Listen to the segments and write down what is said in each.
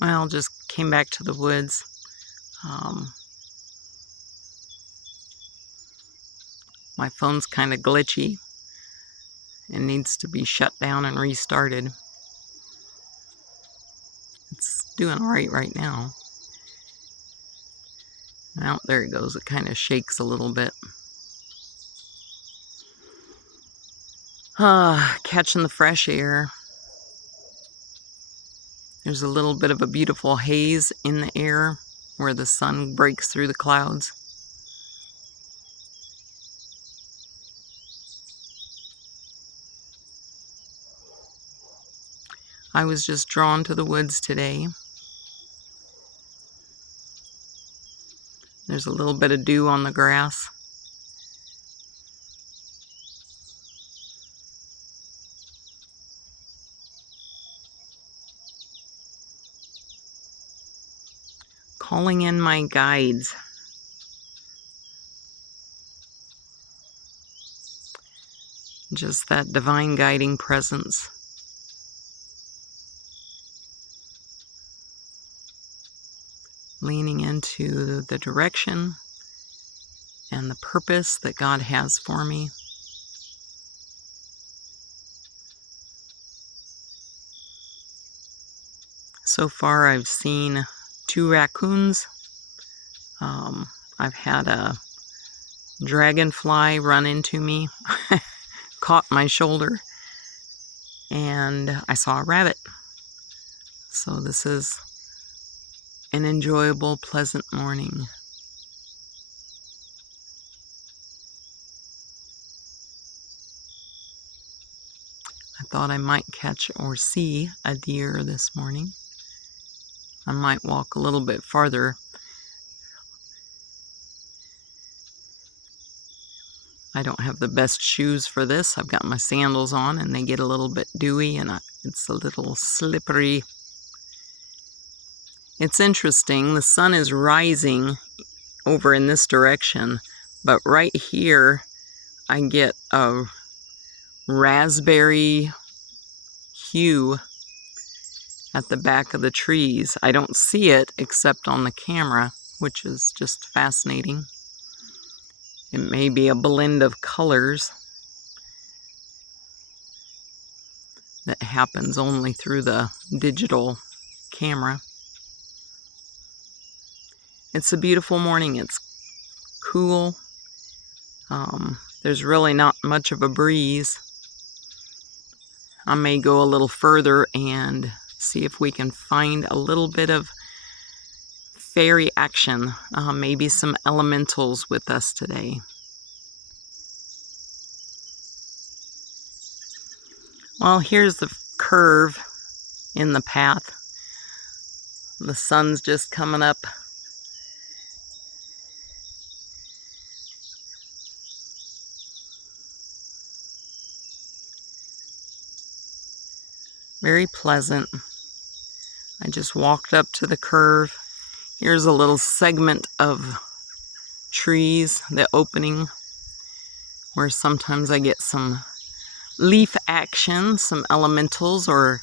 Well, just came back to the woods. My phone's kind of glitchy and needs to be shut down and restarted. It's doing all right now. Now, there it goes. It kind of shakes a little bit. Catching the fresh air. There's a little bit of a beautiful haze in the air where the sun breaks through the clouds. I was just drawn to the woods today. There's a little bit of dew on the grass. Calling in my guides. Just that divine guiding presence. Leaning into the direction and the purpose that God has for me. So far I've seen 2 raccoons. I've had a dragonfly run into me, caught my shoulder, and I saw a rabbit. So this is an enjoyable, pleasant morning. I thought I might catch or see a deer this morning. I might walk a little bit farther. I don't have the best shoes for this. I've got my sandals on and they get a little bit dewy and it's a little slippery. It's interesting. The sun is rising over in this direction, but right here I get a raspberry hue at the back of the trees. I don't see it except on the camera, which is just fascinating. It may be a blend of colors that happens only through the digital camera. It's a beautiful morning. It's cool. There's really not much of a breeze. I may go a little further and see if we can find a little bit of fairy action, maybe some elementals with us today. Well, here's the curve in the path. The sun's just coming up. Very pleasant. I just walked up to the curve. Here's a little segment of trees, the opening, where sometimes I get some leaf action, some elementals or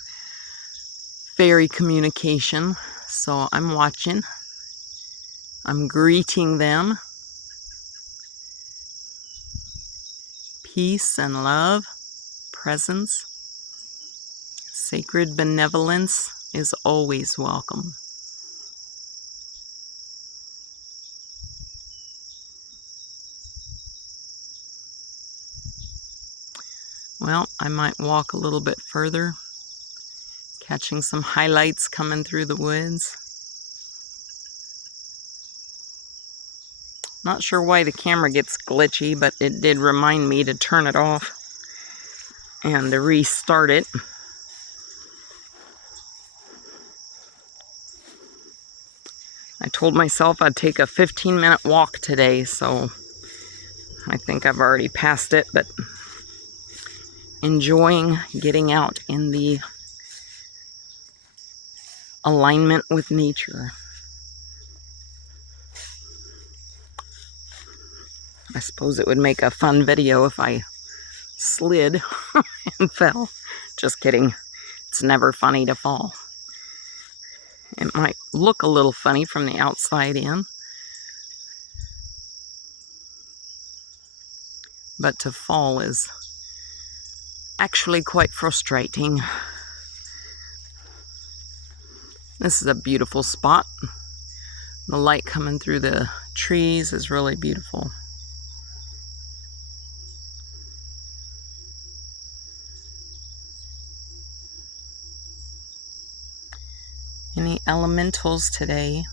fairy communication. So I'm watching. I'm greeting them. Peace and love, presence, sacred benevolence is always welcome. Well, I might walk a little bit further, catching some highlights coming through the woods. Not sure why the camera gets glitchy, but it did remind me to turn it off and to restart it. I told myself I'd take a 15-minute walk today, so I think I've already passed it, but enjoying getting out in the alignment with nature. I suppose it would make a fun video if I slid and fell. Just kidding. It's never funny to fall. It might look a little funny from the outside in, but to fall is actually quite frustrating. This is a beautiful spot. The light coming through the trees is really beautiful. Any elementals today?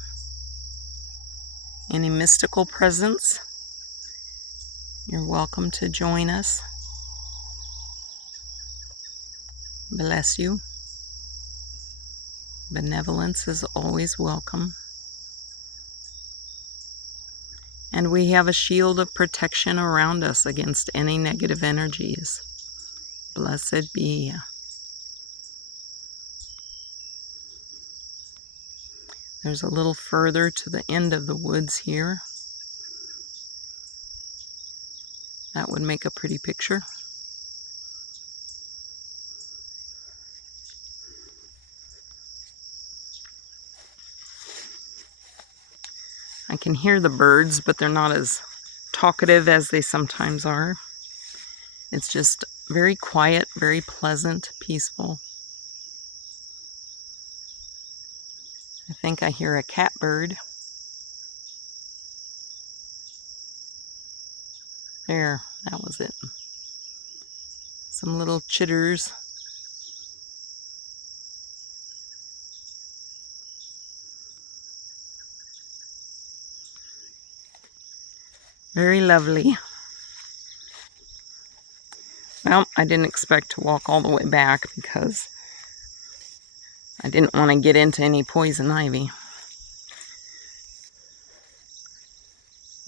Any mystical presence? You're welcome to join us. Bless you. Benevolence is always welcome. And we have a shield of protection around us against any negative energies. Blessed be. There's a little further to the end of the woods here. That would make a pretty picture. I can hear the birds, but they're not as talkative as they sometimes are. It's just very quiet, very pleasant, peaceful. I think I hear a catbird. There, that was it. Some little chitters. Very lovely. Well, I didn't expect to walk all the way back because I didn't want to get into any poison ivy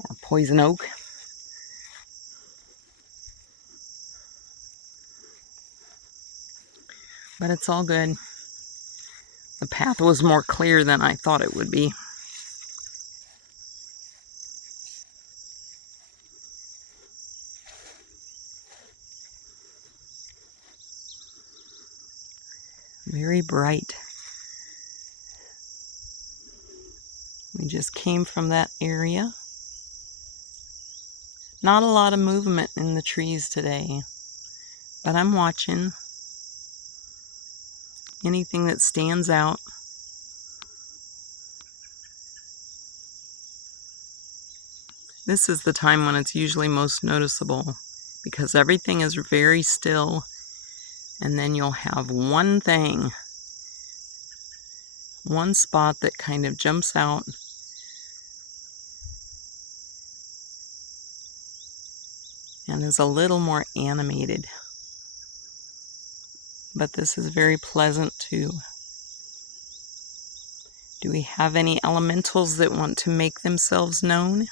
or poison oak. But it's all good. The path was more clear than I thought it would be. Very bright. We just came from that area. Not a lot of movement in the trees today, but I'm watching. Anything that stands out. This is the time when it's usually most noticeable because everything is very still, and then you'll have one thing, one spot that kind of jumps out. And is a little more animated. But this is very pleasant too. Do we have any elementals that want to make themselves known?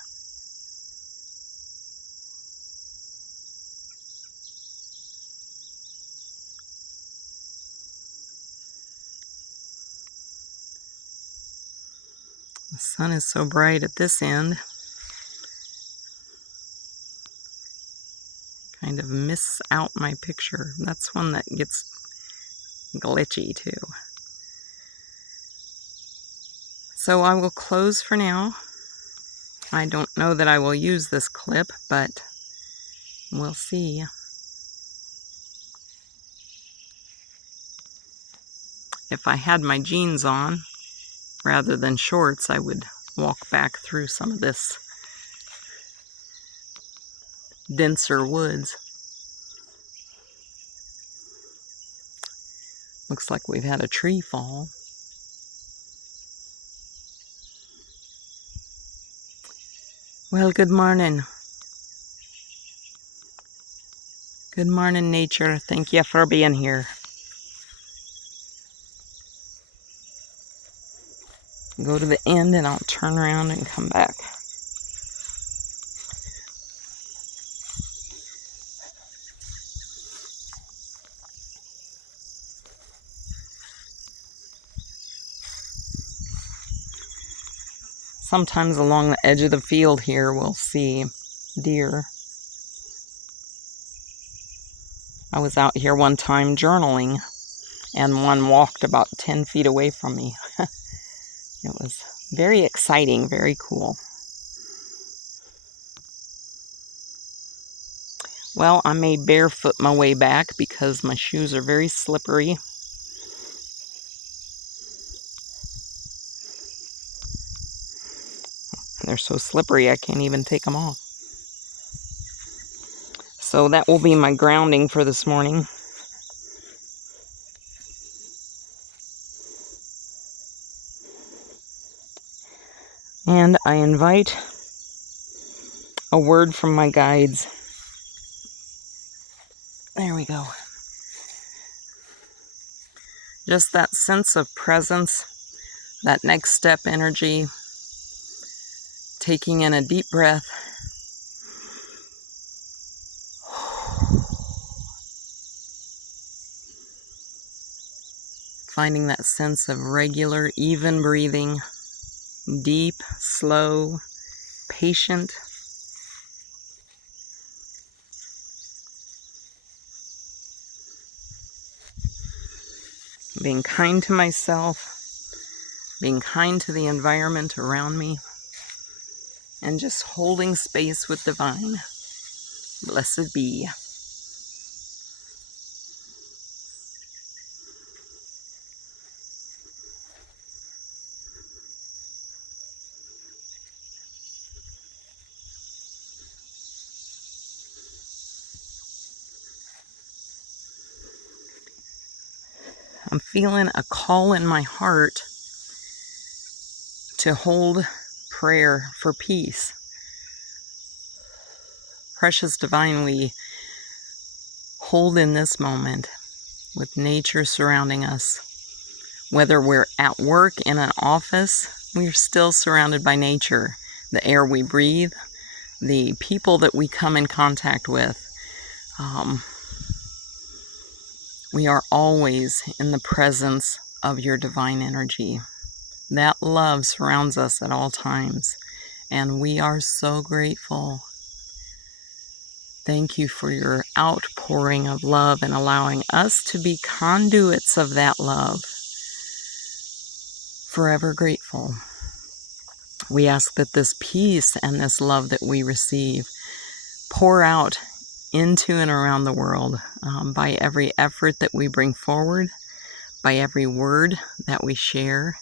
The sun is so bright at this end. Kind of miss out my picture. That's one that gets glitchy too. So I will close for now. I don't know that I will use this clip, but we'll see. If I had my jeans on rather than shorts, I would walk back through some of this denser woods. Looks like we've had a tree fall. Well, good morning. Good morning, nature. Thank you for being here. Go to the end and I'll turn around and come back. Sometimes along the edge of the field here we'll see deer. I was out here one time journaling and one walked about 10 feet away from me. It was very exciting, very cool. Well, I may barefoot my way back because my shoes are very slippery. They're so slippery I can't even take them off. So that will be my grounding for this morning. And I invite a word from my guides. There we go. Just that sense of presence, that next step energy, taking in a deep breath. Finding that sense of regular, even breathing, deep, slow, patient. Being kind to myself, being kind to the environment around me, and just holding space with divine. Blessed be. I'm feeling a call in my heart to hold prayer for peace. Precious divine, we hold in this moment with nature surrounding us. Whether we're at work in an office, we're still surrounded by nature. The air we breathe, the people that we come in contact with. We are always in the presence of your divine energy. That love surrounds us at all times, and we are so grateful. Thank you for your outpouring of love and allowing us to be conduits of that love. Forever grateful. We ask that this peace and this love that we receive pour out into and around the world by every effort that we bring forward, by every word that we share,